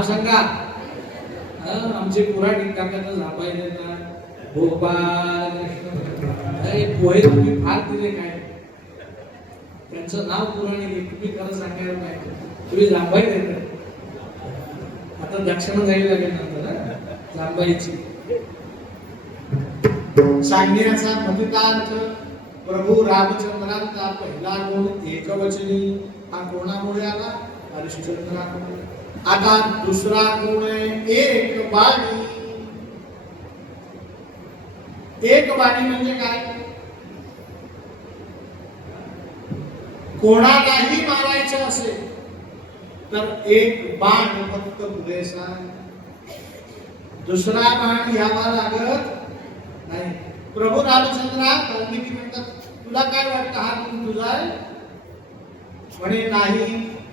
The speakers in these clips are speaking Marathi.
नाव सांगा. आमचे पुराणिक काकांना झापाय देतात गोपाल कृष्ण पोहे तुम्ही फार दिले काय त्यांचं नाव पुराणिक आहे. तुम्ही खरं सांगायला पाहिजे तुम्ही जांभाई देतात. आता दक्षिणा जायला लागेल नंतर जांभाईची. सांगण्याचा मतितार्थ प्रभू रामचंद्रांचा पहिला गुण एकवचनी हा कोणामुळे आला? हरिश्चंद्रामुळे. आता दुसरा गुण आहे एक बाणी. एक बाणी म्हणजे काय? कोणालाही मारायचं असेल तर एक बाण फक्त पुरेसा. दुसरा बाण घ्यावा लागत नाही. प्रभू रामचंद्रा वाल्मिकी म्हणतात तुला काय वाटतं हा गुण तुझा आहे? म्हणे नाही,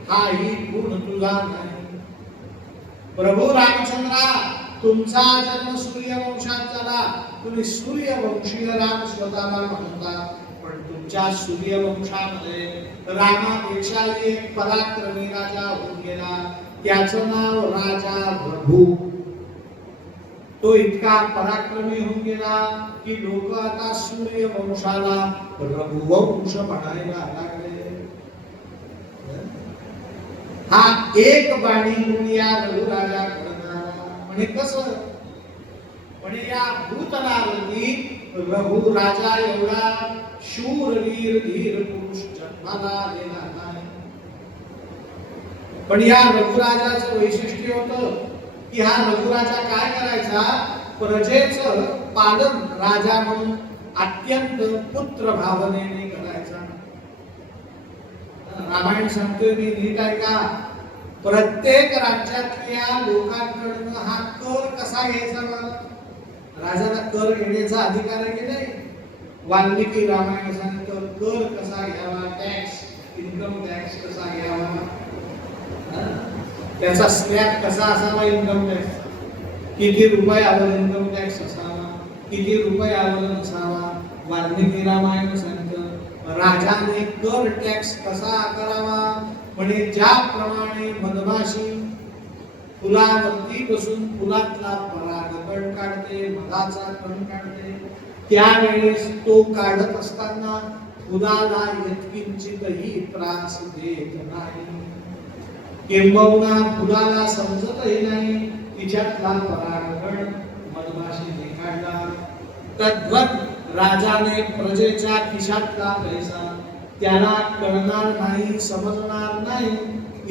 हाही गुण तुझा नाही. प्रभू रामचंद्रा तुमचा जन्म सूर्यवंशात झाला. तुम्ही सूर्यवंशीय राम स्वतःला म्हणता. पण तुमच्या सूर्यवंशामध्ये रामापेक्षा एक पराक्रमी राजा होऊन गेला. त्याचं नाव राजा रघु. तो इतका पराक्रमी होऊन गेला की लोक आता सूर्यवंशाला रघुवंश म्हणायला लागले. हा एक बाणी दुनिया रघुराजा करणारा. म्हणजे कसं? म्हणजे या भूतलावरती रघुराजा एवढा शूरवीर धीर पुरुष जन्माला आलेला नाही. पण या रघुराजाचं वैशिष्ट्य होतं की हा रघुराजा काय करायचा? प्रजेचं पालन राजा म्हणून अत्यंत पुत्र भावनेने करायचा. रामायण सांगतोय मी नीट ऐका. प्रत्येक राज्यातल्या लोकांकडून हा कर कसा घ्यायचा? राजाला कर घेण्याचा अधिकार आहे की नाही? वाल्मिकी रामायण सांगतो कर कसा घ्यावा, टॅक्स, इन्कम टॅक्स कसा घ्यावा, त्याचा स्लॅब कसा असावा, इन्कम टॅक्स किती रुपयावर इन्कम टॅक्स असावा, किती रुपयावर नसावा. वाल्मिकी रामायण सांगतं राजाने कर टॅक्स कसा आकारावा. म्हणजे ज्याप्रमाणे मधमाशी फुलावरती बसून फुलातला परागकण काढते, मधाचा कण काढते, त्यावेळेस तो काढत असताना फुलाला यत्किंचितही त्रास देत नाही. किंबहुना फुलाला समजतही नाही तिच्यातला परागकण मधमाशीने काढला. तद्वत राजाने प्रजेच्या खिशातला पैसा त्याला कळणार नाही, समजणार नाही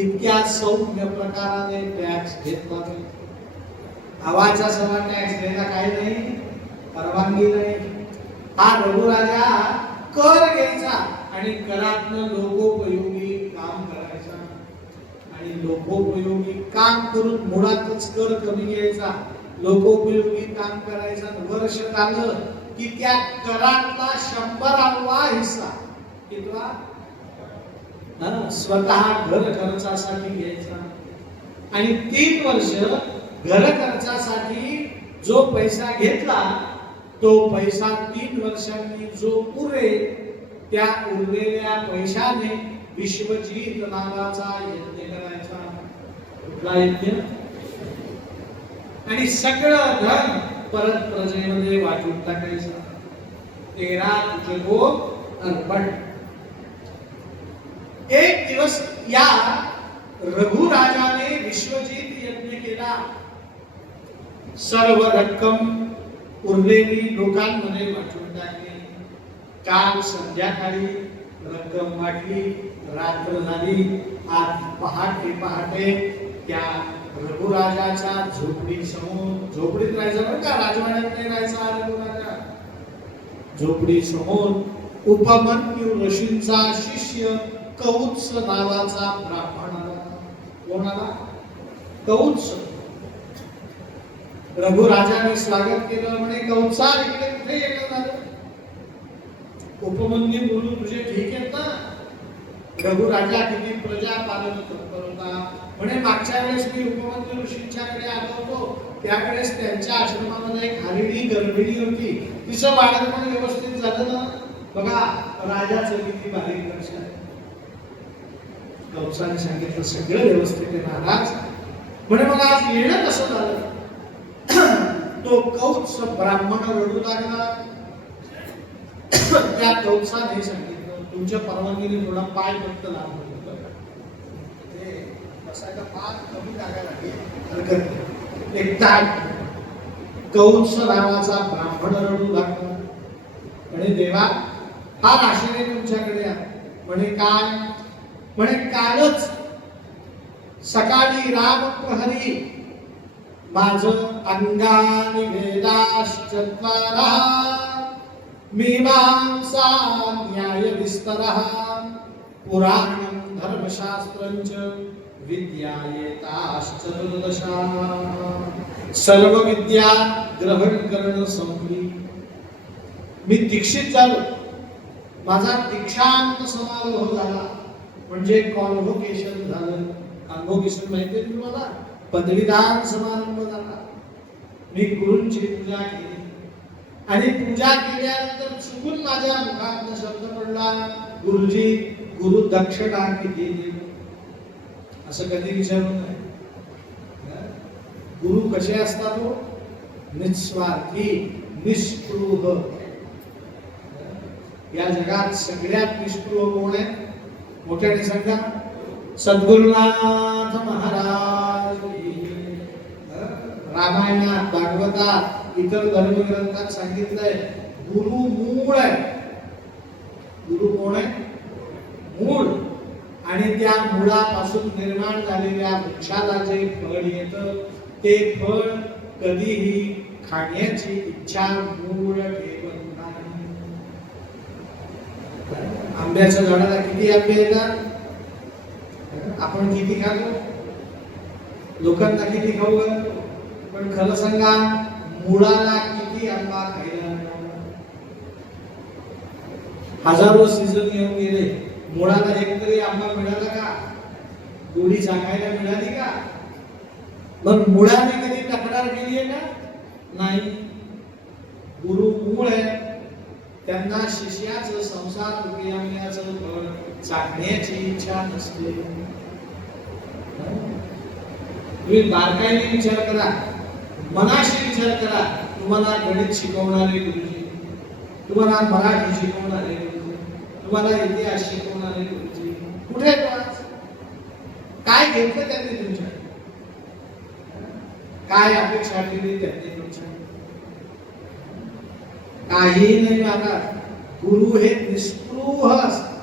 इतक्या सौम्य प्रकाराने टॅक्स घेतला. आवाजा सवा टॅक्स द्यायला काही नाही, परवानगी नाही. हा रघुराजा कर घ्यायचा आणि करातनं लोकोपयोगी काम करायचा. आणि लोकोपयोगी काम करून मुळातच कर कमी घ्यायचा. लोकोपयोगी काम करायचा. वर्ष झालं की त्या करातला 100वा हिस्सा कितवा स्वतः घर खर्चासाठी घ्यायचा. आणि 3 वर्ष घर खर्चासाठी जो पैसा घेतला तो पैसा 3 वर्षांनी जो पुरेल त्या उरलेल्या पैशाने विश्वजित नावाचा यज्ञ करायचा. कुठला यज्ञ? आणि सगळं धन परत प्रजेमध्ये वाटून टाकायचं. 13 तुझको अर्पण. एक दिवस या रघुराजाने विश्वजित यज्ञ केला. सर्व रक्कम उरलेली लोकांमध्ये वाटून टाकली. काल संध्याकाळी रक्कम वाटली, रात्र झाली. आज पहाटे त्या रघुराजाच्या झोपडी समोर, झोपडीत राहायचा बरं का, राजवाड्यात नाही राहायचा रघुराजा. झोपडी समोर उपमन्यू ऋषींचा शिष्य कौत्स नावाचा ब्राह्मण आला. कोण आला? कौत्स. रघुराजाने स्वागत केलं. म्हणे कौत्सा इकडे कुठे येणं झालं? उपमन्यू बोलू तुझे ठीक आहेत ना? रघुराजा किती प्रजा पालन करत होता. म्हणे मागच्या वेळेस मी उपमन्यू ऋषींच्याकडे आलो होतो त्यावेळेस त्यांच्या आश्रमामध्ये एक हरिणी गर्भिणी होती. तिचं बाळंतपण व्यवस्थित झालं ना? बघा राजाचं किती बारीक लक्ष आहे. कौत्साने सांगितलं सगळं व्यवस्थित आहे महाराज. म्हणे मग आज येणं कसं झालं? तो कौत्स ब्राह्मण रडू लागला. त्या कौत्साने सांगितलं, तुमच्या परवानगीने थोडा पाय फक्त लांब ते बसायला पाय कमी जागा लागेल, हरकत नाही. एक ताट. कौत्स नावाचा ब्राह्मण रडू लागला. म्हणे देवा, फार आशेने तुमच्याकडे आहे. म्हणे काय? म्हणे कालच सकाळी राम प्रहरी माझं अंगानी वेदाश्चत्वारा मीमांसा न्याय विस्तरः पुराणं धर्मशास्त्रंच विद्यायेताश्चतुर्दशा. सर्व विद्या ग्रहण करणं संपली. मी दीक्षित झालो. माझा दीक्षांत समारोह झाला, म्हणजे कॉन्व्होकेशन झालं. कॉन्व्होकेशन माहिती आहे तुम्हाला? पदवीदान समारंभ झाला. मी गुरूंची पूजा केली आणि पूजा केल्यानंतर चुकून माझ्या मुखातून शब्द पडला, गुरुजी गुरु दक्षिणा किती देऊ? असं कधी विचारलं नाही. गुरु कसे असतात? हो निस्वार्थी, निष्पृह. या जगात सगळ्यात निष्पृह कोण आहे? मोठ्याने सांगा. सद्गुरुनाथ महाराज. रामायणात, भागवतात, इतर धर्मग्रंथात सांगितलंय गुरु मूळ आहे. गुरु कोण आहे? मूळ. आणि त्या मुळापासून निर्माण झालेल्या वृक्षाला जे फळ येतं ते फळ कधीही खाण्याची इच्छा मूळ ठेवत नाही. आंब्याच्या झाडाला किती आंबे येतात? आपण किती खातो? लोकांना किती खाऊ घालतो? पण खरं सांगा, मुळाला किती आंबा खायला मिळाला? हजारो सीझन येऊन गेले, मुळाला एक तरी आंबा मिळाला का? गोडी चाखायला मिळाली का? मग मुळाने कधी तक्रार केली आहे का? नाही. गुरु मूळ आहे. त्यांना शिष्याचं संसार रूपी आंब्याचं फळ चाखण्याची इच्छा नसते. तुम्ही बारकाईने विचार करा, मनाशी विचार करा. तुम्हाला गणित शिकवणारे गुरुजी, तुम्हाला मराठी शिकवणारे गुरुजी, तुम्हाला इतिहास शिकवणारे गुरुजी कुठे आहेत? काय घेतलं त्यांनी तुमच्या? काय अपेक्षा केली त्यांनी तुमच्या? काही नाही महाराज. गुरु हे निष्पृह असतात.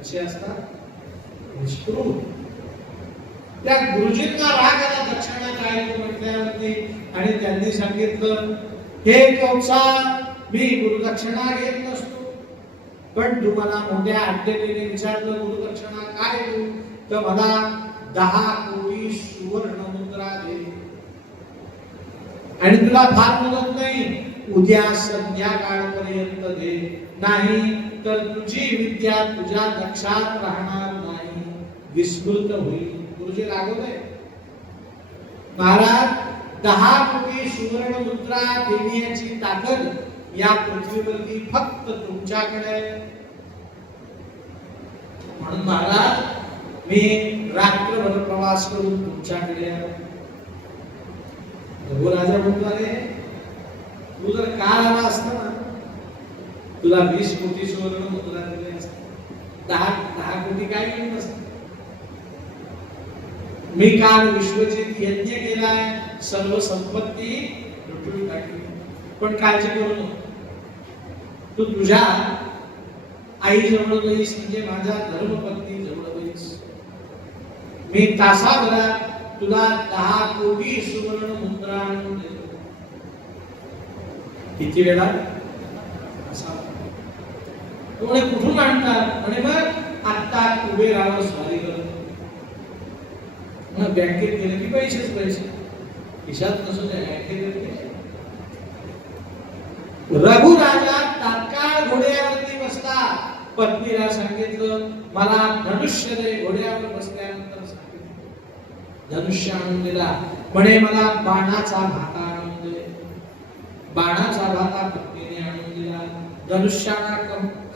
कसे असतात? निष्पृह. त्या गुरुजींना राग आला दक्षिणा काय म्हटल्यावरती, आणि त्यांनी सांगितलं, हे कौत्सा, मी गुरुदक्षिणा घेत नसतो, पण तुम्हाला मोठ्या अड्डेने विचारलं गुरुदक्षिणा काय देऊ? तर मला 10 कोटी सुवर्ण मुद्रा दे. आणि तुला फार मुदत नाही, उद्या संध्याकाळपर्यंत दे. नाही तर तुझी विद्या तुझ्या लक्षात राहणार नाही, विस्मृत होईल. गुरुजी रागवले. महाराज, 10 कोटी सुवर्ण मुद्रा देण्याची ताकद या पृथ्वीवरती फक्त तुमच्याकडे आहे. म्हणून महाराज, मी रात्रभर प्रवास करून तुमच्याकडे आलो. रघुराजा म्हणतो, अरे तू जर काल आला असता ना, तुला 20 कोटी सुवर्ण मुद्रा दिले असते. 10 कोटी काय केलं असतं? मी काल विश्वजित यज्ञ केलाय, सर्व संपत्ती लुटून टाकली. पण काळजी करू नको, तू तुझ्या आई जवळ बैस, म्हणजे माझ्या धर्मपत्नी जवळ बैस. मी तासाभरात तुला 10 कोटी सुवर्ण मुद्रा आणून देतो. किती वेळा? तुला कुठून आणतात? म्हणे बघ, आता कुबेरावर स्वारी करतो. बँकेत गेले की पैसे खिशात नसून रघुराजा तात्काळ घोड्यावरती बसला. पत्नीला सांगितलं, मला धनुष्य दे. घोड्यावर बसल्यानंतर सांगितलं, धनुष्य आणून दिला. म्हणे मला बाणाचा भाता आणून दे. बाणाचा भाता पत्नीने आणून दिला. धनुष्याला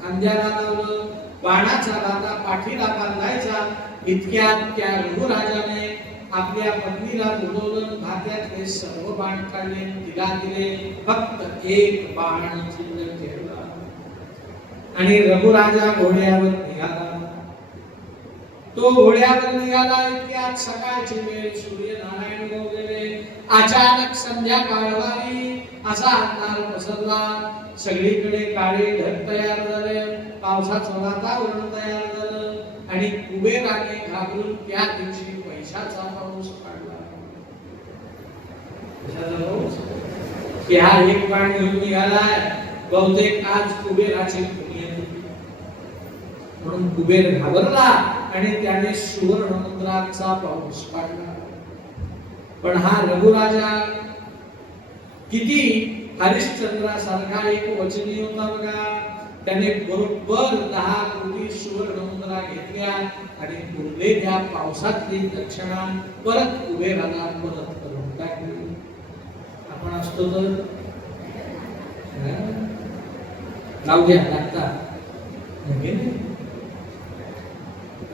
खांद्याला लावलं, बाणाचा भाता पाठीला बांधायचा. इतक्यात त्या रघुराजाने आपल्या पत्नीला बोलवलं, भात्यातले सर्व बाण काढले, तिला दिले, फक्त एक बाण शिल्लक ठेवला आणि रघुराजा घोड्यावर निघाला. तो घोड्यावर निघाला, इतक्यात सकाळची वेळ, सूर्यनारायण उगवले. अचानक संध्याकाळ झाली, असा अंधार पसरला, सगळीकडे काळे ढग तयार झाले, पावसाचं वातावरण तयार झालं आणि कुबेराने घाबरून त्या दिवशी पैशाचा पाऊस पडला. कशाचा पाऊस? की हा एक बाण घेऊन निघालाय, बहुतेक आज कुबेराची पुण्यतिथी, म्हणून कुबेर घाबरला आणि त्याने सुवर्ण मुद्रांचा पाऊस पाडला. पण हा रघुराजा किती हरिश्चंद्रासारखा एक वचनी होता बघा. त्याने बरोबर 10 कोटी सुवर्ण मुद्रा घेतल्या आणि उरलेल्या पावसातली दक्षिणा परत कुबेराला परत करून टाकली. आपण असतो तर जाऊ द्या लागता.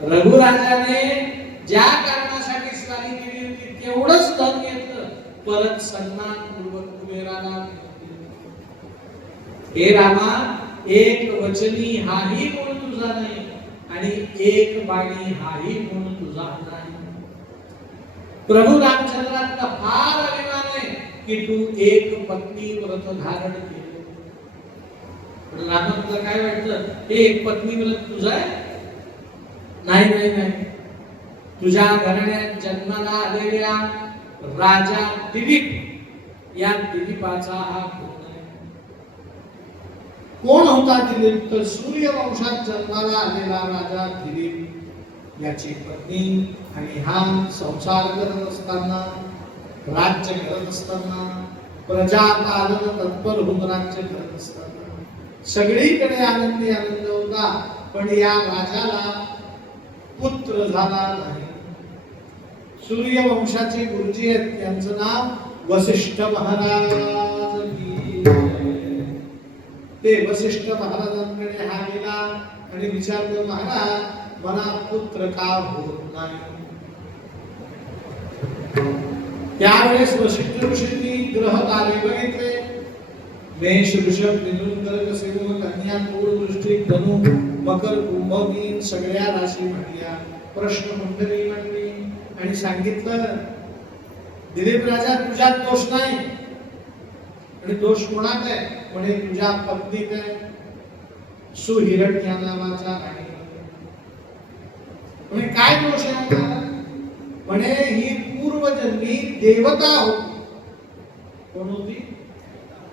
रघुराजाने ज्या कारणासाठी स्वारी केली होती तेवढंच धन घेतलं, परत सन्मानपूर्वक कुबेराला. हे रामा, एक वचनी हाही गुण तुझा नाही आणि एक बाणी हाही गुण तुझा नाही. प्रभू रामचंद्रांना फार अभिमान आहे की तू एक पत्नी व्रत धारण केले. पण रामाला काय वाटतं, हे एक पत्नी व्रत तुझं आहे? नाही नाही नाही, तुझ्या घराण्यात जन्माला आलेल्या राजा दिलीप, या दिलीपाचा हा गुण आहे. कोण होता दिलीप? तर सूर्यवंशात जन्माला आलेला राजा दिलीप याची पत्नी. आणि हा संसार करत असताना, राज्य करत असताना, प्रजा पालन तत्पर होऊन राज्य करत असताना सगळीकडे आनंदी आनंद होता. पण या राजाला पुत्र झाला नाही. सूर्यवंशाचे गुरुजी आहेत, त्यांचं नाव वसिष्ठ महाराज. ते वसिष्ठ महाराजांकडे हा गेला आणि विचारलं, महाराज, मला पुत्र का होत नाही? त्यावेळेस वसिष्ठ ऋषींनी ग्रह तारे बघितले. मेष, वृषभ, मिथुन, कर्क, सिंह, कन्या, मूळ, वृश्चिक, धनु, मकर, कुंभ, मीन सगळ्या राशी म्हणल्या, प्रश्न मंडळी म्हणली आणि सांगितलं, दिलीप राजा, तुझ्यात दोष नाही. आणि दोष कोणात आहे? म्हणे तुझ्या पत्नीत आहे, सुहिरण्या नावाचा राणी. म्हणे काय दोष आहे? म्हणे ही पूर्वजन्मी देवता होती. कोण होती?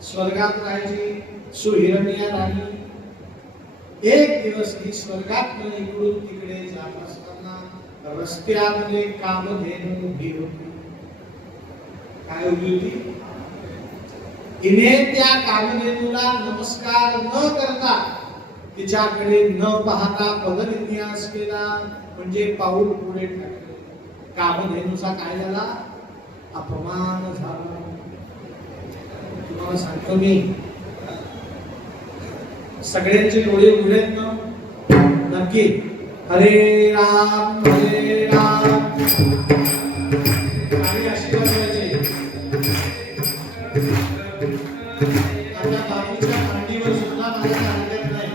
स्वर्गात राहायची सुहिरण्या राणी. एक दिवस ही स्वर्गात इकडून तिकडे जात असताना रस्त्यामध्ये कामधेनू उभी होती. काय उभी होती? हिने त्या कामधेनूला नमस्कार न करता, तिच्याकडे न पाहता पदविन्यास केला, म्हणजे पाऊल पुढे टाकले. कामधेनूचा काय झाला? अपमान झाला. तुम्हाला सांगतो मी, सगळ्यांचे डोळे उघडेत ना? नक्की. हरे राम हरे राम. आणि अशी वाजवायची. आता बाकीच्या मांडीवर सुद्धा माझ्या सांगत नाही.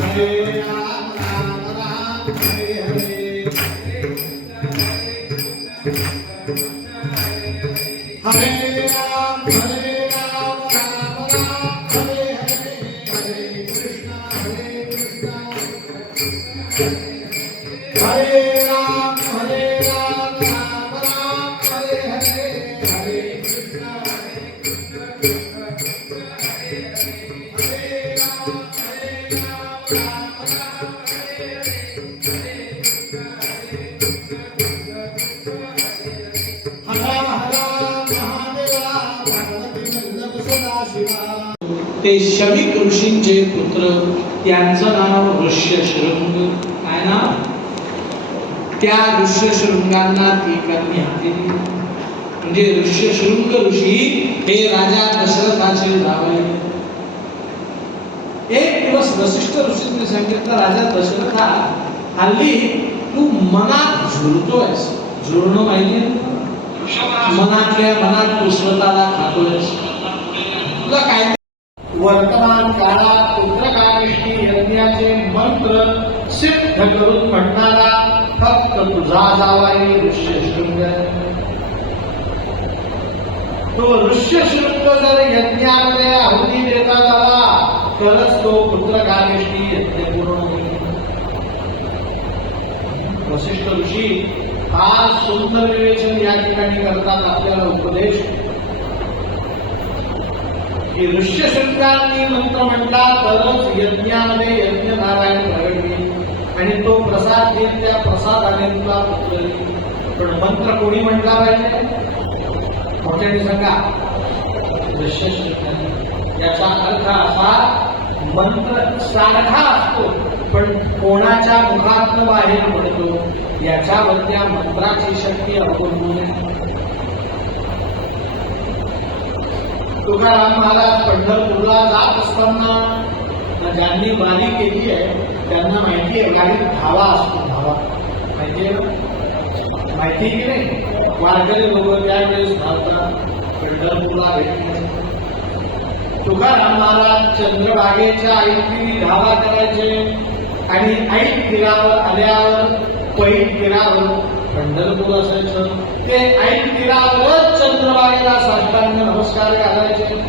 हरे राम राम राम हरे हरे. हरे राम हरे राम राम राम हरे हरे. हरे कृष्णा हरे राम राम राम हरे हरे. हरे कृष्णा हरे राम राम राम हरे हरे. ते शमिक ऋषींचे पुत्र, त्यांचं नाव ऋष्यशृंग. काय नाव? त्या ऋष्यशृंगांना ती कन्या दिली. म्हणजे ऋष्यशृंग ऋषी हे राजा दशरथाचे जावई. एक दिवस वसिष्ठ ऋषींनी सांगितलं, राजा दशरथा, हल्ली तू मनात झुरतोयस. झुरणं माहिती आहे? मनातल्या मनात तू स्वतःला खातोयस. तुला काय वर्तमान काळात पुत्रकामेष्टी यज्ञाचे मंत्र सिद्ध करून म्हणणारा फक्त तुझा जावाई ऋष्यशृंग. तो ऋष्यशृंग जर यज्ञामध्ये आहुती देता आला तरच तो पुत्रकामेष्टी यज्ञ पूर्ण होईल. वसिष्ठ ऋषी हा सुंदर विवेचन या ठिकाणी करतात आपल्याला उपदेश की ऋष्यशृंगांनी मंत्र म्हटला तरच यज्ञामध्ये यज्ञ नारायण प्रगटतील आणि तो प्रसाद देईल. त्या प्रसादाने तुला पुत्र येईल. पण मंत्र कोणी म्हटला पाहिजे? मोठ्याने सांगा. ऋष्यशृंगांनी. याचा अर्थ असा मंत्र सारखा असतो पण कोणाच्या मुखातून बाहेर पडतो याच्यावर त्या मंत्राची शक्ती अवलंबून आहे. तुकाराम महाराज पंढरपूरला जात असताना ज्यांनी वारी केली आहे त्यांना माहिती आहे गाडीत धावा असतो. धावा माहिती आहे माहिती की नाही? वारकरी लोक त्यावेळेस धावतात पंढरपूरला भेटले. तुकाराम महाराज चंद्रभागेच्या ऐकली धावा करायचे आणि ऐक तीरावर आल्यावर पैठ तीरावर पंढरपूर असायचं. ते ऐक तीरावरच चंद्रभागेला साष्टांग नमस्कार घालायचे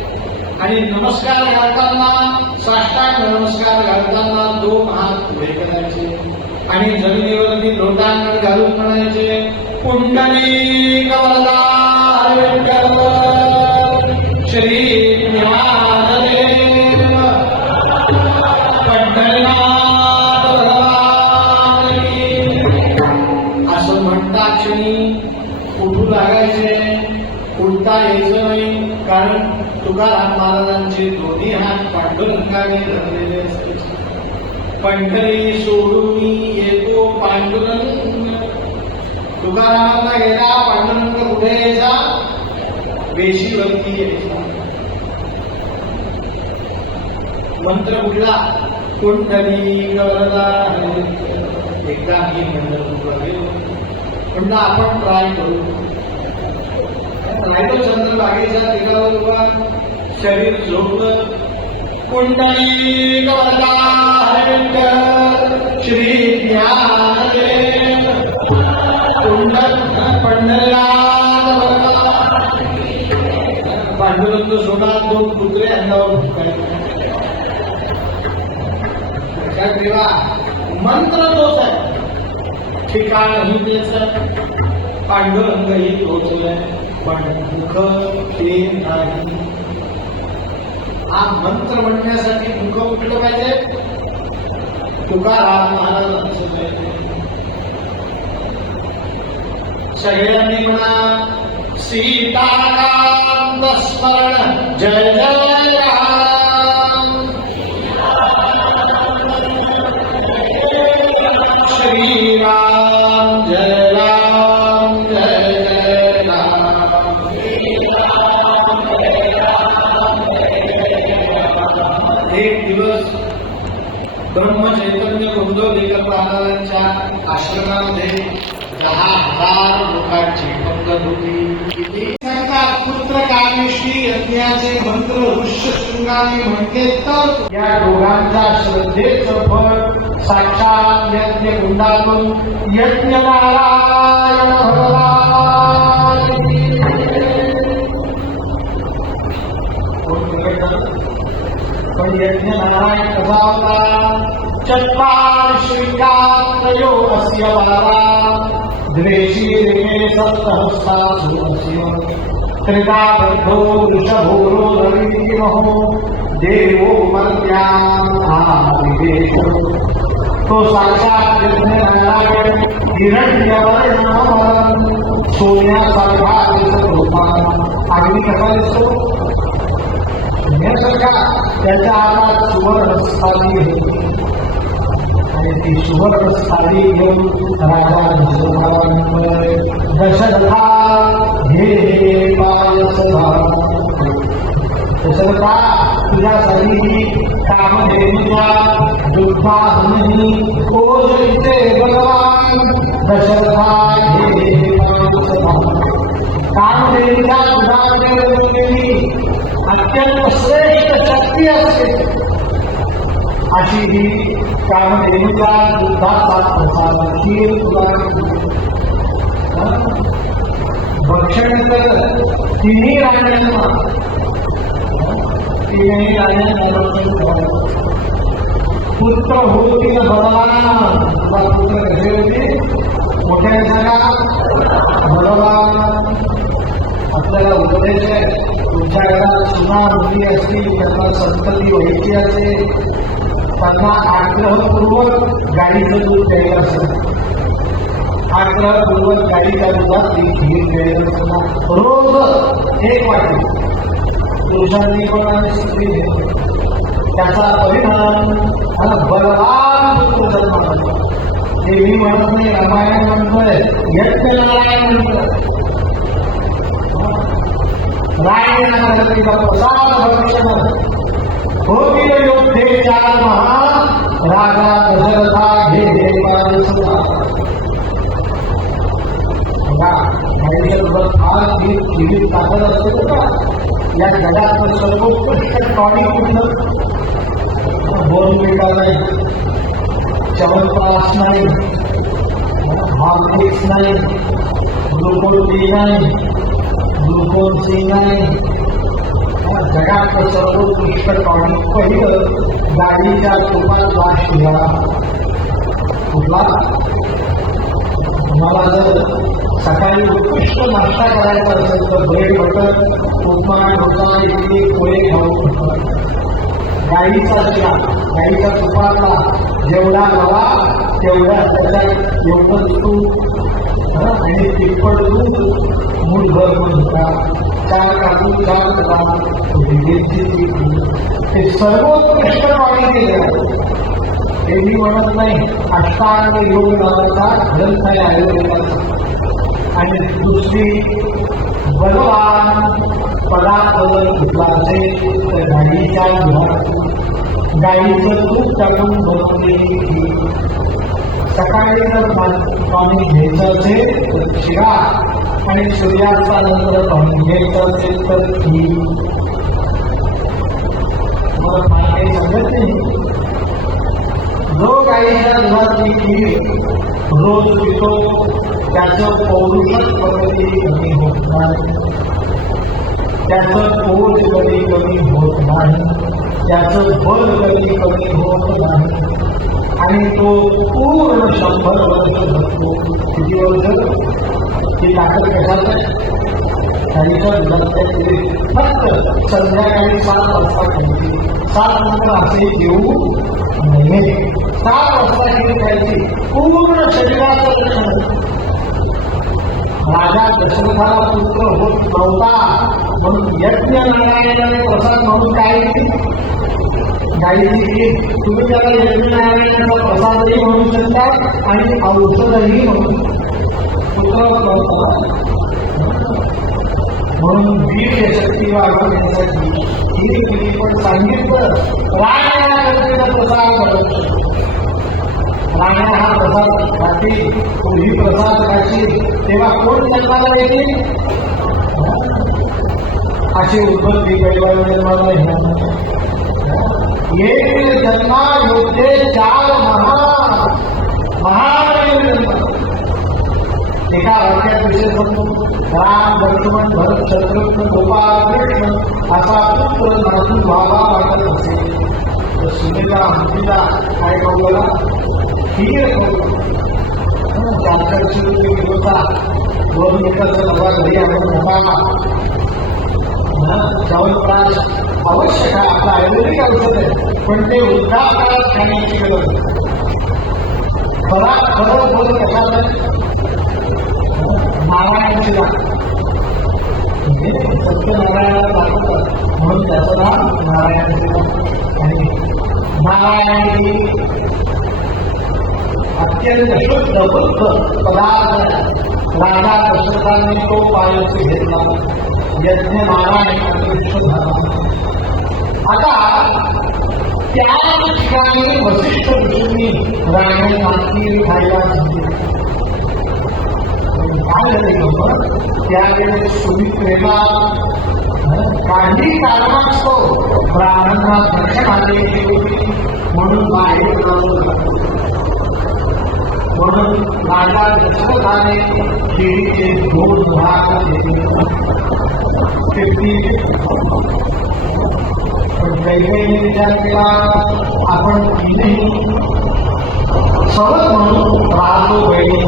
आणि नमस्कार घालताना साष्टांग नमस्कार घालताना 2 हात पुढे करायचे आणि जमिनीवरती लोटांगण घालून म्हणायचे पुंडलीक वरदा श्री ज्ञानदेव पंढरनाथ असं म्हणता क्षणी उठू लागायचे. उठता यायचं नाही कारण तुकाराम महाराजांचे दोन्ही हात पांडुरंगाने धरलेले असायचे. पंढरी सोडून येतो पांडुरंग. तुकारामांना गेला पांडुरंग कुठे यायचा? वेशीवरती यायचा. मंत्र कुठला? कुंडली वरदा. एकदा मी पंढरपूरला गेलो म्हणलं आपण ट्राय करू. राहिलो चंद्रभागेच्या तीरावर उभा, शरीर झोपलं. कुंडली वरदा श्री ज्ञानदेव पंढरनाथ पांडुरंग सोडा 2 कुत्रे अंगावर देवा. मंत्र तोच आहे, ठिकाणही तेच आहे, पांडुरंगही तोच आहे पण मुख ते नाही. हा मंत्र म्हणण्यासाठी मुख कुठलं पाहिजे? तुकाराम महाराजांचं पाहिजे. सगळ्यांनी म्हणा सीताकांत स्मरण जय जय राम. श्रीराम जय राम जय जय राम. एक दिवस ब्रह्मचैतन्य गोंदवलेकर महाराजांच्या आश्रमामध्ये 10,000 लोकांची पंगत होती. पुत्रकामेष्टी यज्ञाचे मंत्र ऋष्यशृंगाने म्हणते तर या दोघांच्या श्रद्धेचं फळ साक्षात यज्ञ कुंडातून यज्ञ नारायण भगवान. पण यज्ञ नारायण कसा होता? चत्वार श्रीकात्रयो अस्य वारा द्वेषी रेमे सप्तहस्तासु अस्य त्रिकाबद्धो वृषभोरो रविमहो देवो मर्त्याम् आदिदेशो. तो साक्षात यज्ञ नारायण हिरण्यवर्णः सोन्यासारखा दिसत होता. अग्नी कसा दिसतो? त्याच्या हातात सुवर्ण स्थाली होती आणि ती सुवर्ण स्थाली घेऊन राजा दशरथा हे पायसभा. दशरथा तुझ्यासाठी कामधेनुच्या दुर्भावनी ओजळीचे भगवान. दशरथा हे पायसभा. कामदेवीच्या दुधामध्ये बनलेली अत्यंत श्रेष्ठ शक्ती असते अशी ही कामदेवीच्या दुधाचा प्रसाद खीर तुला भक्षण कर तिन्ही राण्यांना पुत्र होतील भगवान पुत्र कसे होते मोठ्या जगा भगवान आपल्याला उपदेश आहे तुमच्या घरात सुना मुली असतील त्यांना संतती व्हायची असेल त्यांना आग्रहपूर्वक गाईचं दूध द्यायचं असेल आग्रहपूर्वक गाईच्या दुधात खीर द्यायचं असताना रोज एक वाटी पुरुषांनी पण आणि स्त्री त्याचा परिणाम हा बलवान पुत्र जन्माला हे मी म्हणत नाही रामायण म्हणतोय यज्ञ नारायण म्हणतोय रायणाचा प्रसाद भक्षण होतील योद्धे चार महान राजा दशरथा घे फार जीवित ताकद असते का या जगात सर्वोत्कृष्ट टॉनिक कुठलं बोर्नविटा नाही च्यवनप्राश नाही हॉर्लिक्स नाही ग्लुकोन डी नाही ग्लुकोन सी नाही जगात सर्वोत्कृष्ट टॉनिक पहिलं गाडीच्या तुपातला शिरा कुठला मला जर सकाळी उत्कृष्ट नाश्ता करायचा असेल तर ब्रेड बटर उपमा डोसा इडली पोहे खाऊ गाईचा शिरा गाईच्या तुपातला जेवढा रवा तेवढा त्याच्यात एवढं तूप आणि तिप्पट दूध मूठभर म्हणता 4 काजू 4 बदाम हे सर्वोत्कृष्ट पाणी केले हे मी म्हणत नाही अष्टांग योग नावाचा ग्रंथ आहे आयुर्वेदाचा आणि दुसरी बलवान पदार्थ जर कुठला असेल तर गाईच्या दुधात गाईचं तूप टाकून बनवलेली खीर सकाळी जर पाणी घ्यायचं असेल तर शिरा आणि सूर्यास्तानंतर पाणी घ्यायचं असेल तर खीर मला काही समजत नाही जो गाईच्या दुधातली खीर रोज पितो त्याचं पौरुषच कधी कमी होत नाही त्याचं पोट कधी कमी होत नाही त्याचं बल कधी कमी होत नाही आणि तो पूर्ण 100 वर्ष जगतो किती वर्ष ती ताकद कशात आहे गाईच्या दुधातल्या खीर फक्त संध्याकाळी 7 वाजता खायची 7 नंतर असे येऊ नये 7 वाजता खीर खायची पूर्ण शरीराचं लक्षण राजा दशरथाला पुत्र होत नव्हता म्हणून यज्ञ नारायणाने प्रसाद म्हणून काय गाईची खीर तुम्ही त्याला यज्ञ नारायणाचा प्रसादही म्हणू शकता आणि औषधही म्हणू पुत्र नव्हता म्हणून वीर शक्ती वाढवण्यासाठी खीर केली पण सांगितलं रायणाचा प्रसाद करत राण्या हा प्रसाद खातील पूर्वी प्रसाद खातील तेव्हा कोण जन्माला येतील अशी उत्पत्ती कैवारी जन्माला येईल जन्मा योद्धे 4 महान एका वाक्यात विषय म्हणतो राम लक्ष्मण भरत शत्रुघ्न गोपाळ कृष्ण असा पुत्र नातू व्हावा वाटत असेल तर सुनेला हंतीला काय बोलला खीर चारशे रुपये होता 2 मिनिटाचा नवा घरी आणून नवा च्यवनप्राश आवश्यक आहे आपलं आयुर्वेदिक औषध आहे पण ते वृद्धापकाळात खाण्याची गरज खरं बोल कशात नारायणची लाट म्हणजे सत्यनारायणाला दाखवतात म्हणून त्याचं नाव नारायणची लाट आणि नारायणी अत्यंत शुद्ध बुद्ध पदार्थ राजा दशरथाने तो पायसी घेतला यज्ञ नारायण अदृश्य झाला आता त्याच ठिकाणी वसिष्ठ ऋषींनी राण्यांना खीर खायला सांगितली काय झालं त्यावेळेस सुमित्रेला काही कारणास्तव ब्राह्मणांना दर्शन आले म्हणून बाहेर जाऊ म्हणून राजा दशरथाने केळीचे 2 भाग केले. पण कैकेयीने विचार केला आपण तीनही सहज म्हणून राहतो बहिणी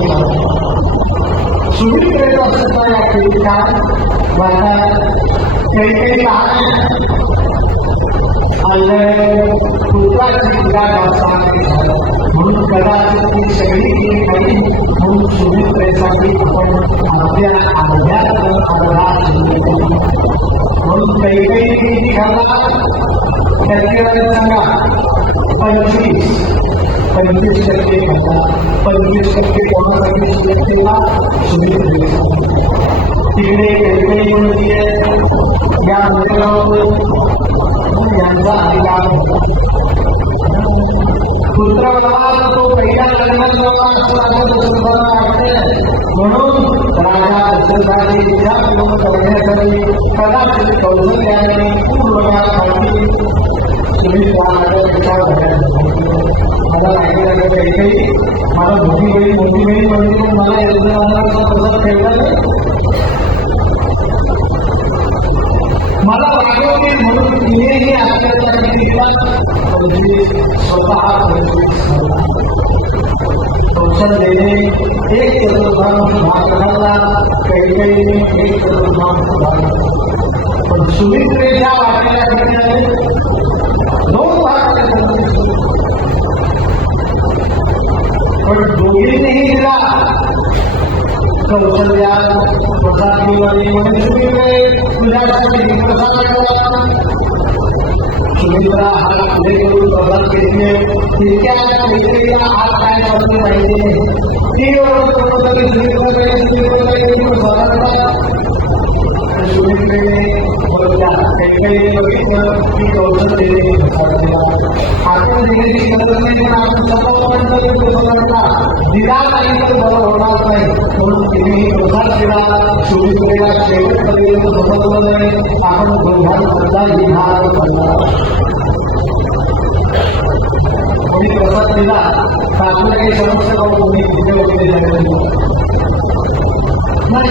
सुमित्रेचा सुद्धा या केळीच्या वाटात कैकेयी म्हणून कदाचित ती सगळी काही म्हणून सुमित्रेसाठी आपण आपल्या म्हणून कैकेयी किती घाला टक्केवारी सांगा 25% घाला 25% कोणासाठी सुमित्रेला तिकडे कैकेयी म्हणते या यांचा अधिकार पुत्रवाला तो पहिल्या लग्नात म्हणून राजा दशरथाने विचार करून करण्यासाठी कदाचित कौशल्याने पूर्वकाळी सुमित्राला विचार मला राहिलेला काही मला मोठी वेळी म्हणजे मला योजना ठेवलं मला वागवते म्हणून तिनेही आपल्यासाठी स्वतः कौशल्याने 1/4 भाग घालला कैकेयीने 1/4 भाग पण सुमित्रेच्या वाट्याला 2 भाग पण दोघींनीही दिला कौशल्या प्रसाद म्हणजे सुमित्रे तुझ्यासाठी प्रसाद सुमित्रा हा पुढे करून प्रसाद घेतले तितक्या मैत्रीला आज काय करते पाहिजे ती सुमित्रेने कैकेयीने बघितलं की कौशल्याने आपण दिलेली गरज नाही पण आपण सर्व दिला नाही तर बरं होणार नाही म्हणून तिने प्रसाद केला सुमित्रेला शेवटपर्यंत समजलं नाही आपण दोघांमधला विहार करणार कोणी प्रसाद दिला तर आपल्या काही समस्या बाबा कोणी तिथे वगैरे झालेलं नाही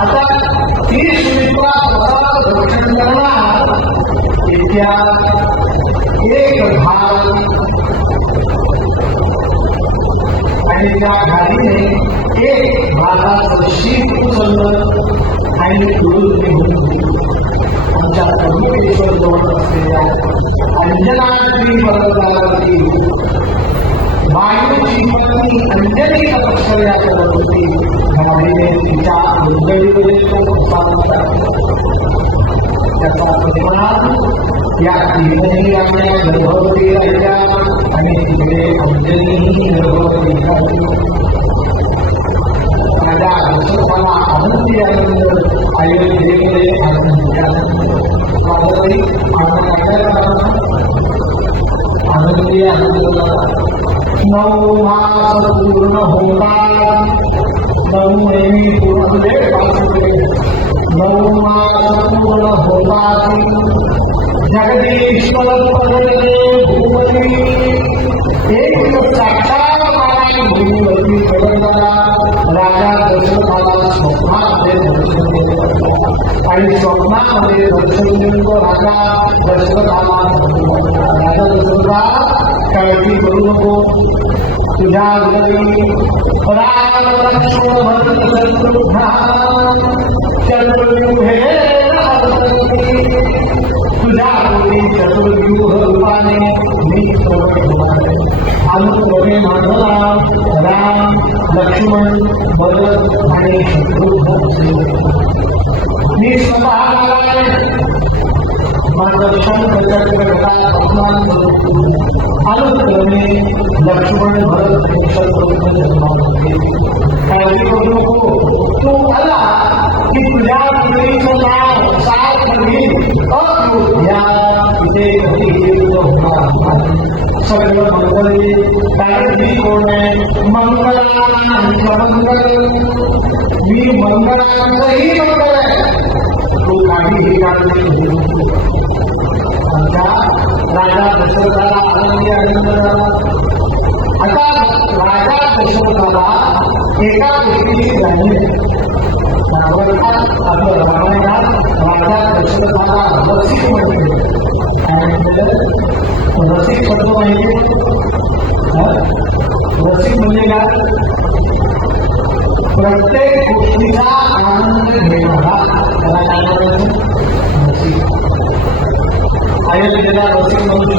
आता ती सुमित्रा प्रसाद दर्शन करणार इतक्या 1 भाग आणि त्या गाडीने 1 भागाचं शीत उचललं आणि दूर निघून आमच्या त्र्यंबकेश्वर जवळ असलेल्या अंजनाद्री पर्वतावरती वायूची पत्नी अंजनी तपश्चर्या करत होती गाडीने तिच्या त्याचा परिणाम या तीनही आपल्या गर्भवती राहिल्या आणि तिकडे अंजनीही गर्भवती झाली राजा दशरथाला आनंदी आनंद अयोध्येमध्ये आनंदी आनंदी आनंद 9 मास पूर्ण होतात 9 महिने पूर्ण 9 मास पूर्ण होतात जगदीश्वर पदे भूमनी एक साक्षात भूमीवरती पडणारा राजा दशरथाला स्वप्नामध्ये दर्शन देतो आणि स्वप्नामध्ये दर्शन देतो राजा दशरथाला राजा दशरथा काळजी करू नको तुझ्या घरी राम लक्ष्मण भरत शत्रुघ्न हे तुझ्या घरी शत्रुघ्न रूपाने मी अनुक्रमे माझा राम लक्ष्मण भरत आणि शत्रुघ्न मी स्वतः माझं शंखचक्रचा अपमान करतो अनुक्रमे लक्ष्मण भरत आणि शत्रुघ्न जन्मावले काळजी करू नको तू आला की तुझ्या मुलीचं नाव साथ होईल अयोध्या इथे होणार सगळं मंगळी काळजी कोण आहे मंगल मी मंगळाचंही मंगळ आहे तू काहीही काळजी घेऊ नको. आता राजा दशरथाला आनंदी आनंद झाला. आता राजा दशरथाला एका गोष्टीची जाणीव आपलं रामायणात राजा दशरथाला रसिक म्हणते. रसिक शब्द माहिती रसिक म्हणजे काय प्रत्येक गोष्टीचा आनंद घेणारा त्याला काय करायचं रसिक. अयोध्येला रसिक म्हणून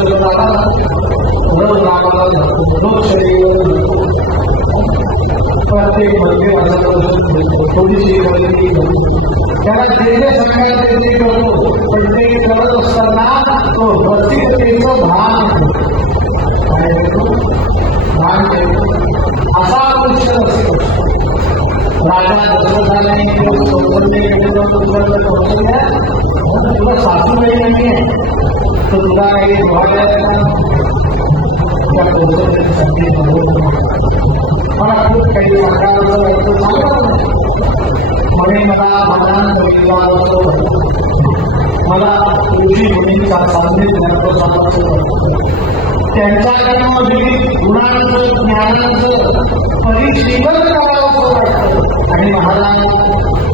रोज रामाला रोज शरीर प्रत्येक मंदिर थोडीशी वैदिकी त्याला जे जे सांगायचे ते करतो. पण ते करत असताना तो रसिकतेचं भान भान असा पुरुष रसिक. राजा दशरथाने तुला सासूबाई नाही आहे तर तुला काही त्या कौशल्यासाठी मला खूप काही म्हणे मला भान परिवार मला ऋषी मुनींचा सान्निध्य त्यांच्याकडनं गुणांचं ज्ञानाचं परिशीलन करावं वाटतं. आणि महाराज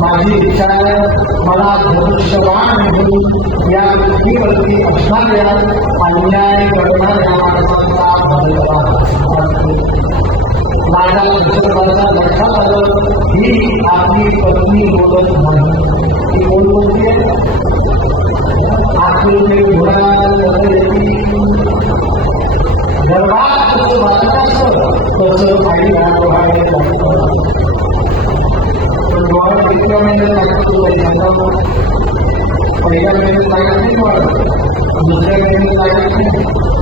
माझी इच्छा मला धनुष्यवान म्हणून या पृथ्वीवरती असणाऱ्या अन्याय करणाऱ्या माणसांचा राजा दशरथाच्या लक्षात आलं ही आपली पत्नी बोलत नाही. ती बोलते आपले गर्भात कसं वाचलं असतं तसं आई डोळ्याने डोळा इतक्या महिन्यात लागतो पहिल्या महिन्यात लागत नाही डोळा दुसऱ्या महिन्यात लागत नाही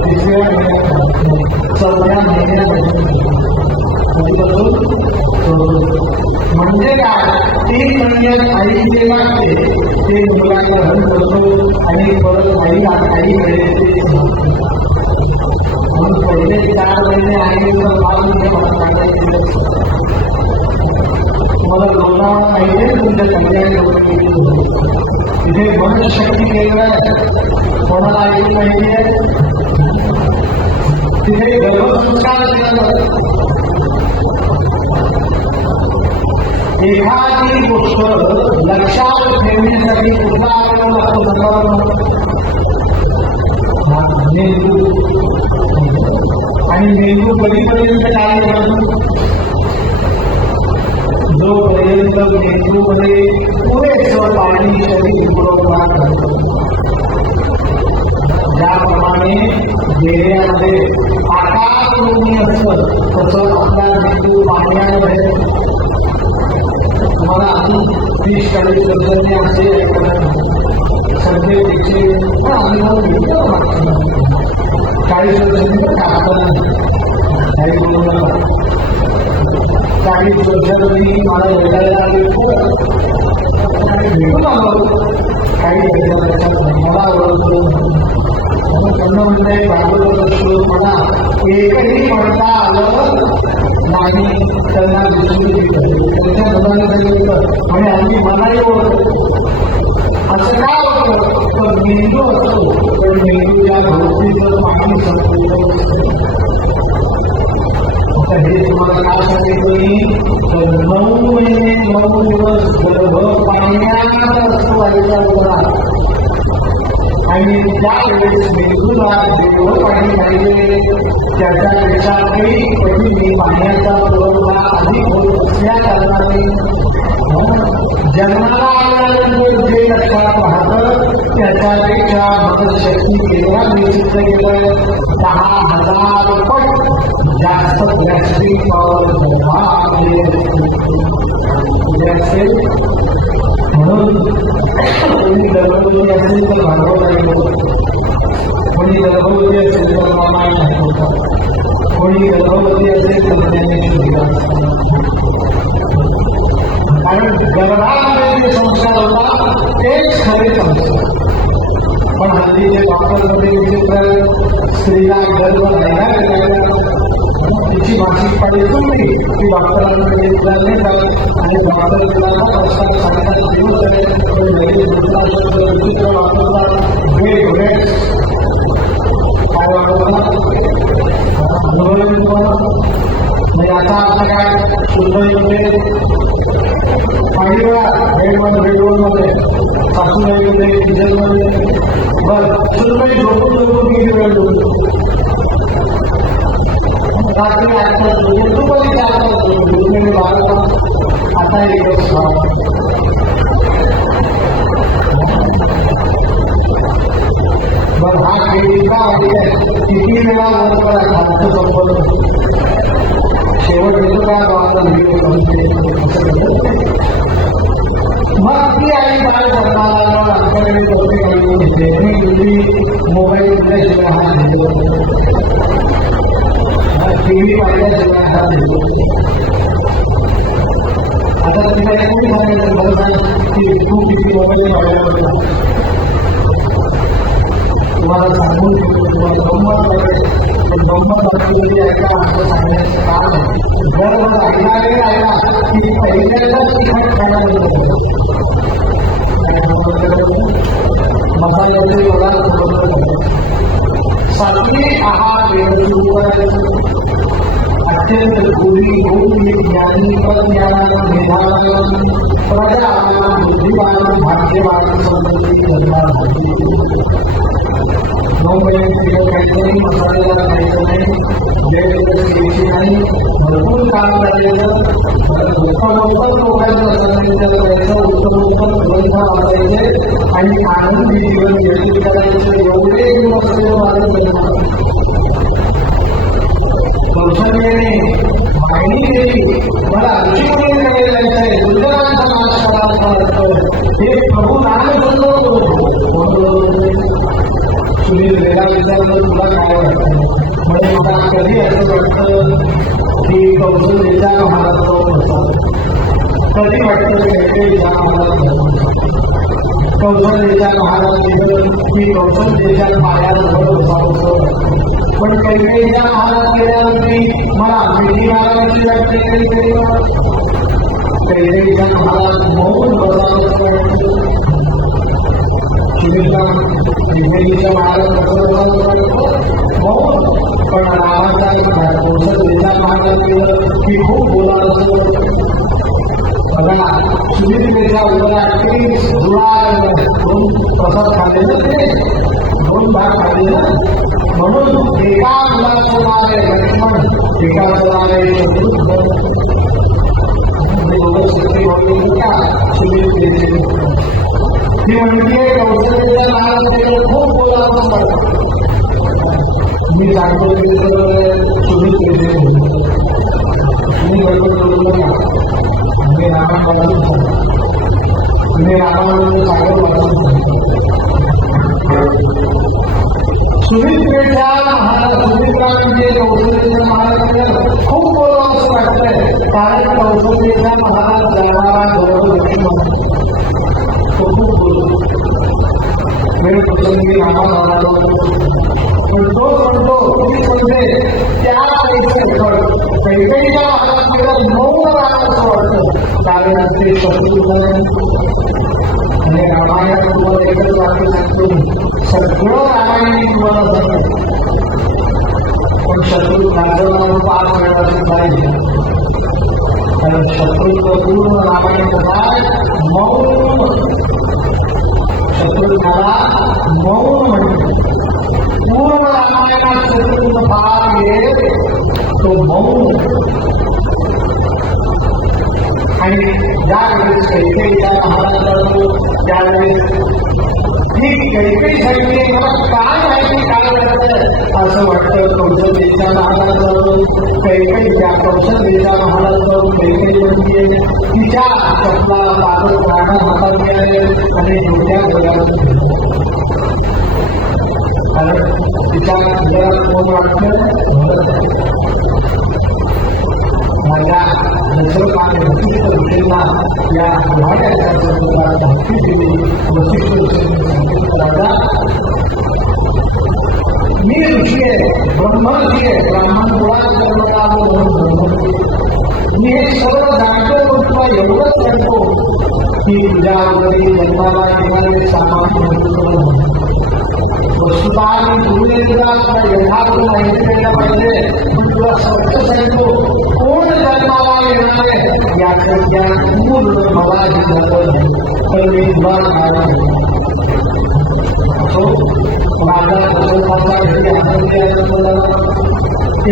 तिसऱ्या महिन्यात चौथ्या महिन्यात म्हणजे काय 3 महिन्यात आई जे लागते ते मुलाला ग्रहण करतो आणि परत आई मिळते. म्हणून पहिले 4 महिने आईला मला लोकांना पाहिजे तुमच्या कल्याण इथे मनशक्ती केंद्र आहे. कोणाला ऐकलं पाहिजे तिथे गर्भसंस्कार केला. एखादी गोष्ट लक्षात ठेवण्यासाठी कुठला आग्रह लागतो मेंदू. आणि मेंदू कधीपर्यंत काय करतो जोपर्यंत मेंदूमध्ये पुरेसं पाणी शरीर पुरवठा करतो. ज्याप्रमाणे देण्यामध्ये आकार कमी असतं तसं आपला मेंदू पाण्यामध्ये मला अजून 30-40 वर्षांनी असे सध्याचे अनुभव घेतला 40 वर्षांनी काही बोलू नका. 40 वर्षांनी मला भेटायला आले आणि भेटून आलो काही मला ओळखतो त्यांना म्हणते बाजूला मला एकही म्हणता आलं नाही. त्यांना त्यांच्या मुलांना सांगितलं आणि आम्ही मलाही ओळखतो. असं काय होतं तर मेंदू असतो तर मेंदूच्या भोवतीचं पाणी संपलेलं असतं. आता हे तुम्हाला काय सांगितलं तर 9 महिने 9 दिवस गर्भ पाण्यात असतो आईचा गोळा. आणि त्यावेळेस मेंदूला जेवढं पाणी पाहिजे त्याच्यापेक्षा काही कधी पाण्याचा पुरवठा अधिक होत असल्या कारणाने जन्माला आल्यानंतर जे लक्षात राहतं त्याच्यापेक्षा मनशक्ती केंद्रात निश्चित केलं 10,000 पट जास्त गॅस्ट्रिक पॉवर असेल. म्हणून कोणी गर्भवती असेल तर भांडवल नाही, कोणी गर्भवती असेल तर मामा नाही होता, कोणी गर्भवती असेल तर त्याने कारण गर्भामध्ये जे संस्कार होता तेच खरे संस्कार. पण हल्लीचे डॉक्टरमध्ये विचित्र स्त्रीला गर्भ राहिला सकाळी तुम्ही की डॉक्टरांकडे चालले जाईल आणि डॉक्टर मुलांना प्रश्न सांगतात दिवस आहे विचित्र वापरतात वेळ वेळ काय वापरतात म्हणजे आता आपलं काय शुद्ध येते काही वेळा बेडमध्ये सासूबाईमध्ये किचनमध्ये बरं शुद्ध झोपून किती वेळ झोपतो रात्री आता युट्यूबमध्ये आता एक बरं हा किती वेळा बरोबर आहे संपलं शेवट येतो का मग ती आई काय करणार आमच्याकडे घेतली मोबाईल दिल्याशिवाय हा घेतो टीव्ही पाहिल्याशिवाय हा घेतो आता तिला कोणी सांगायचं बरं की तू किती मोबाईल पाहिला पडला तुम्हाला सांगून तुम्हाला गंमत असलेली ऐका असं सांगण्याचं काम जर ऐकणारे ऐका की पहिल्यांदाच तिखट खायला मसाल्याचे पदार्थ सात्विक आहार अत्यंत गुणी गुणी ज्ञानी प्रज्ञान निधान प्रजा बुद्धिवान भाग्यवान संपत्ती काहीतरी मसालेदार खायचं नाही वेगवेगळं घ्यायची नाही भरपूर काम करायचं उत्तमोत्तम लोकांचं करायचं उत्तमोत्तम ग्रंथ वाचायचे आणि आनंदी जीवन व्यतीत करायचं एवढे कौशल्याने माहिती दिली मला अचीवमेंट करायचं आहे गुजरातचा नाश करायचा हे प्रभू नाम सुनील वेळा विचारलं तुला काय वाटतं म्हणजे मला कधी असं वाटतं की कौशल्याचा महाराष्ट्र होता कधी वाटतं कैकेयीचा महाराज कौशल्याचा महाराज की कौशल्याच्या पायावर होता पण कैकेयीचा महाराज केल्यावरती मला मिठी मारायची वाटते कैकेयीचा महाराज मौन बसावं वाटतं कैकेयीचा महाराज मौन पण रामाचा कौशल्याचा महाराज केलं की खूप बोलावं बघा सुनीलचा उद्या दोन प्रसाद खाल्लेलं ते दोन भाग खाल्ले म्हणून एका मुलाचे लक्ष्मण एका मुलाने ती म्हणते कौशल्याच्या नावाने खूप बोलावं पडतं मी सांगतो सुनील मी रामावरून सागर वाचून सुमित्रेच्या महाराज सुमित्रांचे कौशल्याच्या महाराज खूप बोलावं असं वाटतंय कारण कौशल्याचा महाराज जाणारा गौरव लक्ष्मण तो खूप बोलतो वेळ प्रसंगी रामाला पण तो म्हणतो तुम्ही समजे त्या कैकेयीच्या महाराज मौन राहण्याचं वाटतं कारण ते शत्रुघ्न आणि रामायण तुम्हाला एकच वाक्य सांगतो सगळं रामायण तुम्हाला सांगतो पण शत्रुघ्न 5 वेळा सुद्धा कारण शत्रुघ्न पूर्ण रामायण काय मौन शत्रुघ्नाला मौन म्हणतो पूर्ण रामायणात शत्रुघ्न भाग आहे तो मौन आणि ज्यावेळेस कैकेयीचा महाराज करतो त्यावेळेस ही कैकेयी सांगते मला काय माहिती काय करतं असं वाटतं कौशल्याचा महाराज करतो कैकेयीच्या कौशल्याचा महाराज करून कैकेयी म्हणते तिच्या चपला पादर प्राण हातात मिळाले आणि डोक्या डोळ्यात कारण तिच्या घरात कोण वाटतं माझ्या दशरथाने वशिष्ठ ऋषींना या गुहाट्याच्या संदर्भात भक्ती दिली वशिष्ठ ऋषींनी सांगितलं राजा मी ऋषी आहे, ब्रह्मर्षी आहे, ब्राह्मण मुळात जन्मला म्हणून मी हे सर्व जाणतो, तुला एवढंच सांगतो की तुझ्या घरी जन्माला येणारे सामान्य वस्तुता तुला यथार्थ माहिती द्यायला पाहिजे. तुला स्पष्ट सांगतो कोण जन्माला येणार आहे याच्या पूर्ण मला हे जातं, तर मी तुला कारण असो. माझा दशरथाचा घरी आनंदी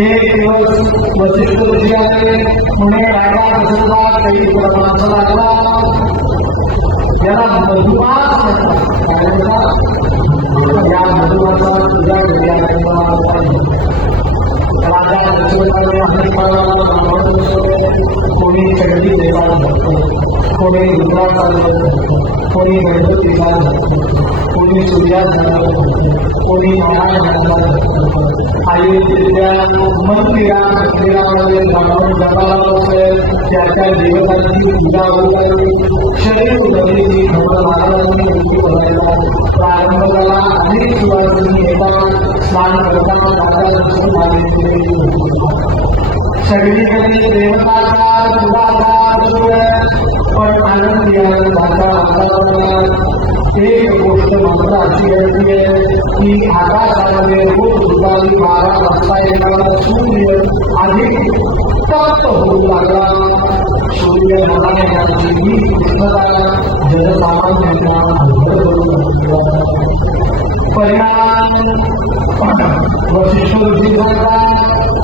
एक दिवस वसिष्ठ ऋषी आले, पुणे राजा दशरथा काही माणसं लागला, याला मधुमास म्हणतात. या मधुमासा तुझ्या घरी आलेला पाहिजे. राजा दशरथाने अनेक कोणी चढली देवाला बघतो, कोणी रुद्राचा बघतो, कोणी गणपतीला बघतो, कोणी सूर्याला बघतो, कोणी नारायणाला बघतो. अयोध्येच्या मंदिरामध्ये जाऊन जगाला बसेल, त्याच्या देवतांची पूजा होईल, शरीर उदरली महाराजांनी मुक्ती करायला प्रारंभ झाला. अनेक सुवासिनी येतात, स्नान करताना दादा दिसून आले. सगळीकडे देवताचा तुझा पण आनंदी एक गोष्ट मात्र अशी घडली आहे की आकाशामध्ये रोज दुपारी 12 वाजता येणारा सूर्य अधिक तप्त होऊ लागला. सूर्य नारायणाची ही कृष्णता जनसामान्यांना परिणाम वशिष्ठ ऋषींचा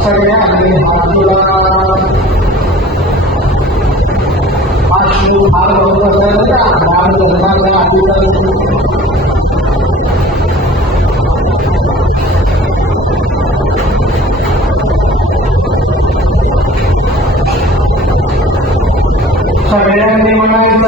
सगळ्यांनी हात जोडला. फार महत्वाचा आहे धर्माचा अधिकार. सगळ्यांनी म्हणायचं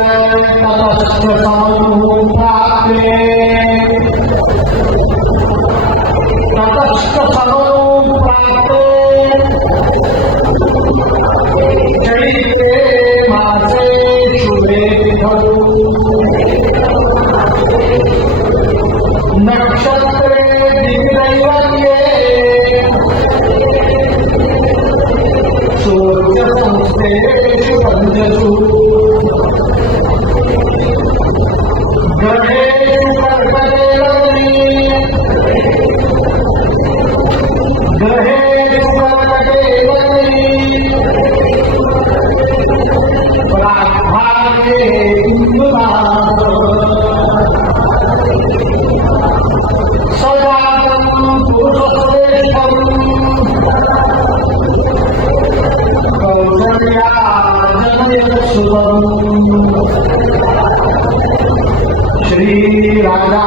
श्री राजा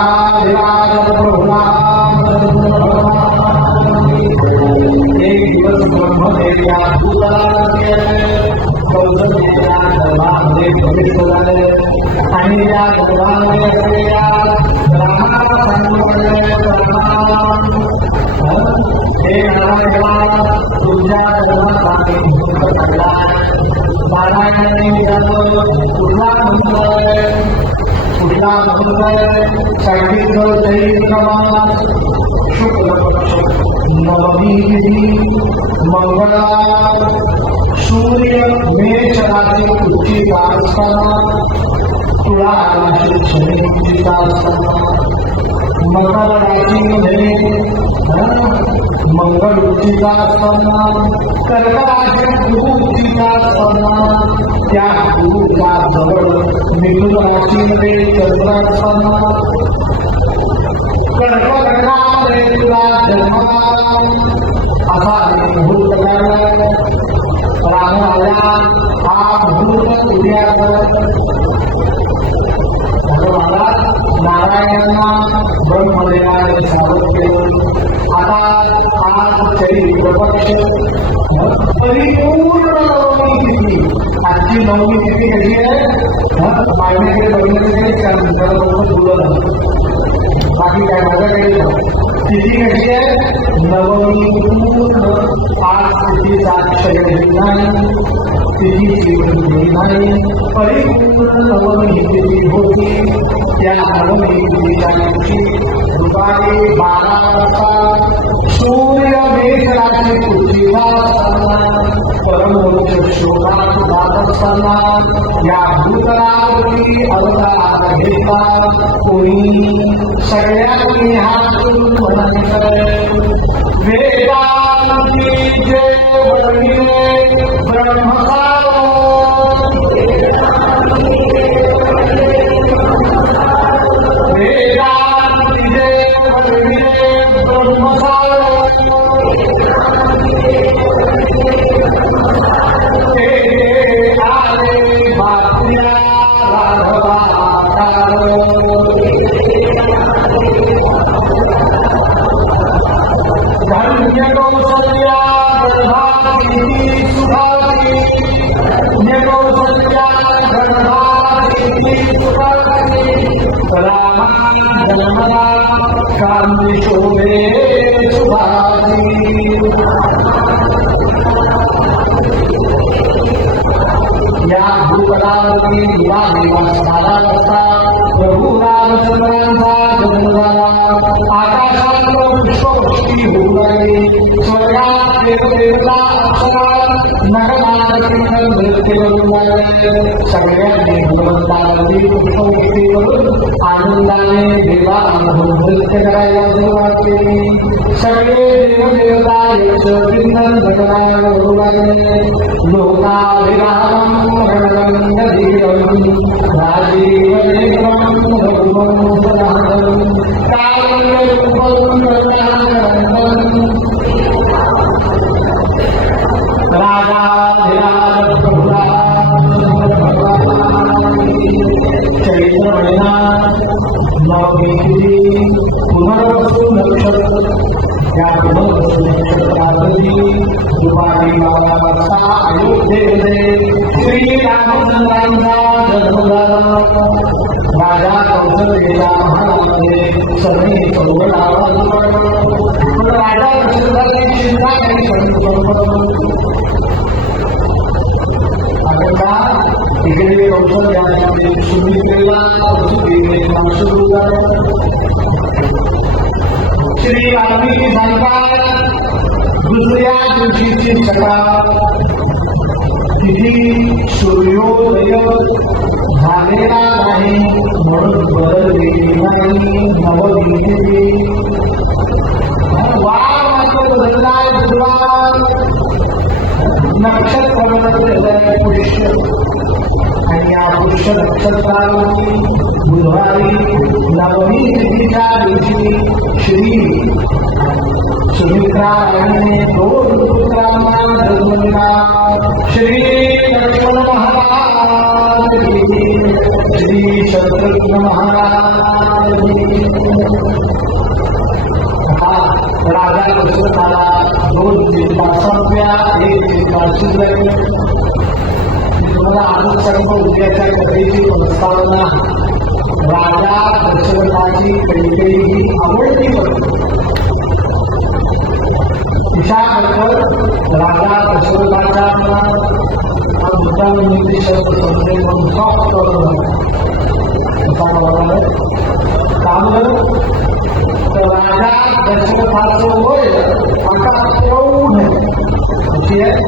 एक दिवस ब्रह्मदेव या धर्मामध्ये प्रवेश झाले आणि या धर्मामध्ये असलेल्या रामाला सांगितले हे नारायणा तुझ्या धर्मासाठी नारायणाने विचारलं कुठला मंत्र सांगितलं चैत्र शुक्ल पक्ष नवमी तिथी मंगळवार सूर्य मेष राशी उच्चीचा असताना तुळा राशी शनीचा असताना मकर राशीमध्ये मंगळ उच्चीचा असताना कर्क राशी गुरु उच्चीचा असताना त्या गुरुच्या जवळ मिथुन राशीमध्ये चंद्र असताना कर्कटकामध्ये तुला जन्मला असा मुहूर्त लागला. राम आला हा मुहूर्त उद्याचा भगवान नारायणांना ब्रह्मदेवाने सावध केलं. आता आज चैत्र पक्ष परिपूर्ण नवमी तिथी. आजची नवमी तिथी कशी आहे मागण्याकडे बघण्याकडे बाकी काय माझ्याकडे तिथी कशी आहे नवमी पूर्ण. आज तिथीचा क्षय नाही, तिथीची नाही, परिपूर्ण नवमी तिथी होती. त्या नवमीच्या दिवशी दुपारी 12 वाजता सूर्य मेघराची पृथ्वीला परमोच्च शोभात जात असताना या भूतलावरती अवतार घेतला. कोणी सगळ्यांनी हातून म्हणायचं वेदांती जे वर्णिले ब्रह्मकारो वेदांती जे वर्णिले ब्रह्मकारो ते आले बात्र्या राघवाकारो धन्यकौसल्या गणभाती सुभाती न्यकौसल्या गणभाती सुभाती रामा जन्मदा कांती शोभे सुभाती. या भूतलावरती निवास झाला असता प्रभू रामचंद्रांचा जन्म झाला. आकाशात पुष्पवृष्टी होऊ लागली. स्वर्गात देवदेवता अप्सरा नगरनागरिकांना नृत्य करू लागले. सगळ्यांनी भगवंतावरती पुष्पवृष्टी करून आनंदाने देवाला नृत्य करायला सुरुवात केली. सगळे देवदेवता यक्षकिन्नर गणराया करू लागले. लोकाभिरामं रणरंगधीरं राजीवनेत्रं रघुवंशनाथं कारुण्यरूपं रत्नाकरं राजाधिराज चैत्र महिना नवमी पुनर्वसु नक्षत्र. या पुनर्वसु नक्षत्रावरती दुपारी 12 वाजता अयोध्येमध्ये श्रीरामचंद्रांचा जन्म झाला. राजा कौशल्येला महाराजांनी सगळे चौघडावा पण राजा दशरथाची चिंता काही आता इकडे कौशल्याने सुमित्रेला सुरू झालं. श्रीरामी सांगतात दुसऱ्या दिवशीची सकाळ तिथी सूर्योदय झालेला नाही म्हणून बदललेली नाही. नवमी वार मात्र बदललाय. नक्षत्र पुरुष आणि या पुरुष नक्षत्रावरती बुधवारी नवमी तिथीच्या दिवशी श्री सुमित्रा यांनी 2 पुत्रांना जन्म दिला. श्री लक्ष्मण महाराज श्री शत्रुघ्न महाराज. हा राजा दशरथाला 2 चिंता संपल्या. 1 चिंता शिल्लक. तुम्हाला अजून सर्व उद्याच्या कथेची प्रस्तावना राजा दशरथाची कैकेयी ही आवडती होती. तिच्याबरोबर राजा दशरथाचा हा मुद्दा म्हणजे शब्द समजेल म्हणून सॉफ्ट चांगलं. तर राजा दशरथाचं वय आता 14 अशी आहे.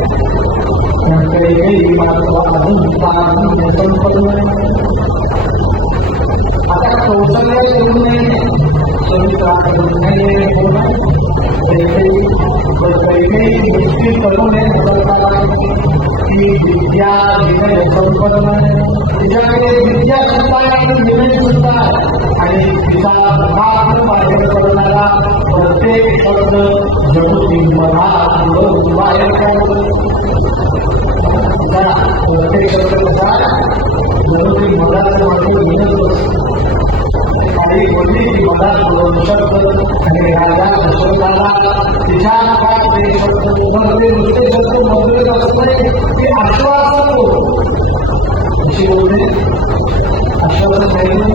कैकेयी मात्र अजून संपन्न. आता कौशल्य करून नये सुमित्रा करून नये कैकेयी दृष्टी करू नये. ती विद्या विनय संपन्न. तिच्याकडे विद्या सुद्धा आणि विनय सुद्धा आणि तिचा मार्ग मार्ग करणारा प्रत्येक शब्द जणू मनात बाहेर काढतो. प्रत्येक शब्द कसा जणू मनात मार्ग विनत काही बोलली की मनात बोलून शब्द. आणि राजा दशरथाला तिच्या काळात ते शब्द उमरले नुसते शब्द मधुरे असते ते आश्वासन अशी बोलणे आश्वासन पाहिजे.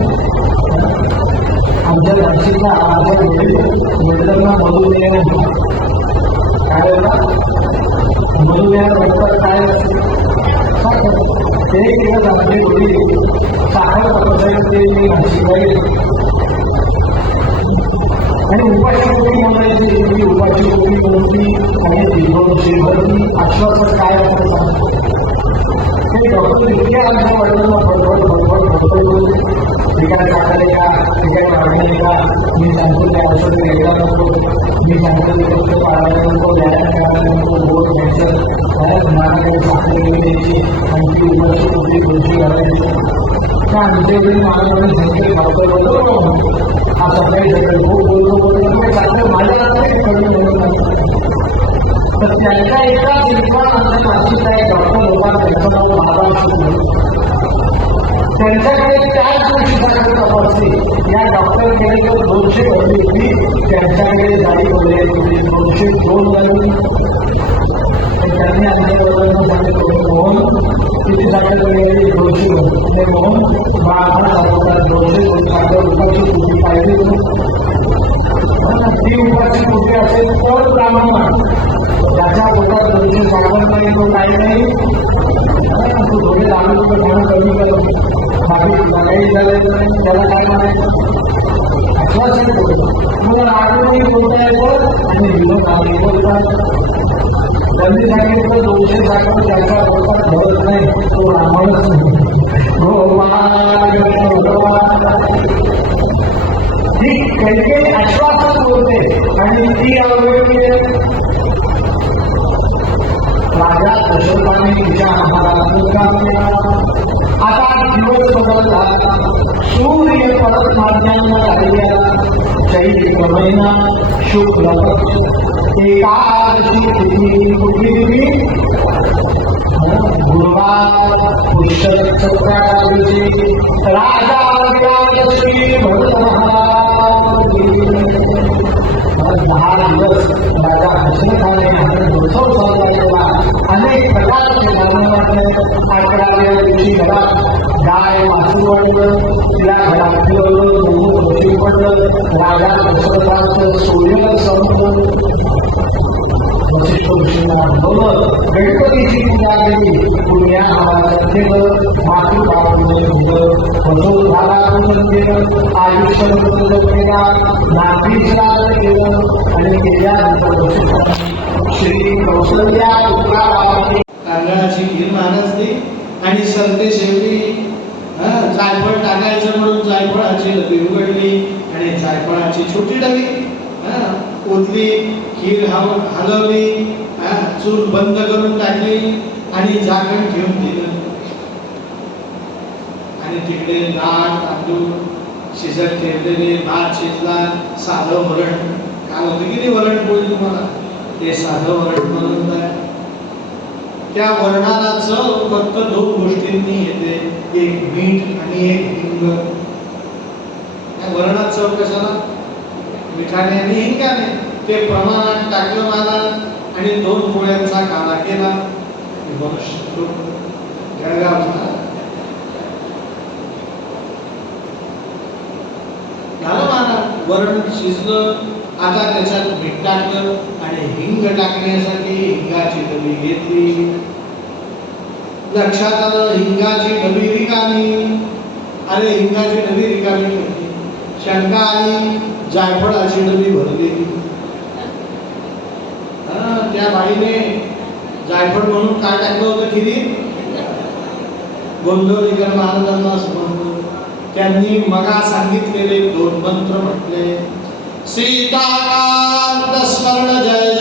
आमच्या भाषेचा आवाज मित्रांना मधुमेह काय होता. मधुमेह म्हणतात काय ते दिवस आमची थोडी साखर पकडते शिवाय आणि उपाशी कोणी म्हणायची की उपाशी कोणी कोणती आणि दिवशी आश्वासन काय असतं ते डॉक्टर इतके आमच्या वडिलांना फडफड ठिकाण टाकले का ठिकाण वाढले का मी सांगतो त्या औषध घ्यायला नको मी सांगतो ते फक्त पाळायला नको व्यायाम करायला नको बोट घ्यायचं मला काही साखर द्यायची आणि ती उपाशी कोणती गोष्टी घालायची त्या आमच्याकडे मला सांगते डॉक्टर बोलतो हा सकाळी खूप बोलतो साखर माझ्या तर त्यांच्या एका निर्माण नाशिक आहे डॉक्टर लोकांना त्यांचं नाव महाराष्ट्र त्यांच्याकडे त्याच दिवशी साखर तपासली या डॉक्टरकडे जर 200 भरली होती त्यांच्याकडे झाली होते 202 झाली त्यांनी आमच्या वडिलांना सांगितलं मोहन किती साखर मिळाली 200 भरली मोहन बाळा साखर 200 साखर उपाची तुझी पाहिजे ती उपाची कुठे असेल तर ब्राह्मण त्याच्या पोटात 200 साखर नाही तो काही नाही तू थोडे लागू म्हणून कमी कर बाकी काही झालं नाही त्याला काय म्हणायचं आश्वासन मला आठवणी बोलता येतं आणि विनोद आम्ही बोलतात त्यांनी सांगितलं 200 साखर त्याच्या पोटात भरत नाही तो ब्राह्मणच ही काही आश्वासन बोलते आणि ती राजा दशरथाने तिच्या आहारात आता दिवस बदलला सूर्य परत माध्यमांना राहिल्या चैत्र महिना शुक्ल एकादशी तिथी कुठली गुरुवार पुष्य नक्षत्राची राजा विराजश्री भरत महाराज 10 दिवस राजा दशरथाने उत्सव साजरा केला अनेक प्रकारचे धान्य 11व्या दिवशी घरात गाय वासरू वाढलं तिला घरात फिरवलं पडलं राजा दशरथाचं सूर्य संपलं गणपतीची पूजा केली पुण्या नावाचं केलं मातृभावापूजन केलं वसुधारापूजन केलं आयुष्य पूजन केला नागरीचा केलं आणि केल्यानंतर श्री कौशल्या पुत्राने तांदळाची खीर महाराजली आणि सरते शेवटी जायफळ टाकायचं म्हणून जायफळाची डबी उघडली आणि जायफळाची छोटी डबी ओतली खीर हलवली चूल बंद करून टाकली आणि झाकण ठेवून दिलं आणि तिकडे डाळ तांदूळ शिजत ठेवलेले भात शिजला साधं वरण काय होतं की नाही वरण पोळी तुम्हाला ते साधं वरण बनवत आहे त्या वरणाला चव फक्त 2 गोष्टींनी येते एक मीठ आणि एक हिंग त्या वरणात चव कशाला मिठाने आणि हिंगाने ते प्रमाणात टाकलं मला आणि 2 पोळ्यांचा काला केला जळगावचा झालं मला वरण शिजलं आता त्याच्यात मीठ टाकलं आणि हिंग टाकण्यासाठी हिंगाची डबी घेतली लक्षात आलं हिंगाची डबी रिकामी अरे हिंगाची डबी रिकामी होती शंका आली जायफळाची डबी भरली त्या बाईने जायफळ म्हणून काय टाकलं होतं खिरीत गोंधळीकर महाराजांना समजलं त्यांनी मगा सांगितलेले 2 मंत्र म्हटले सीताकांत स्मरण जय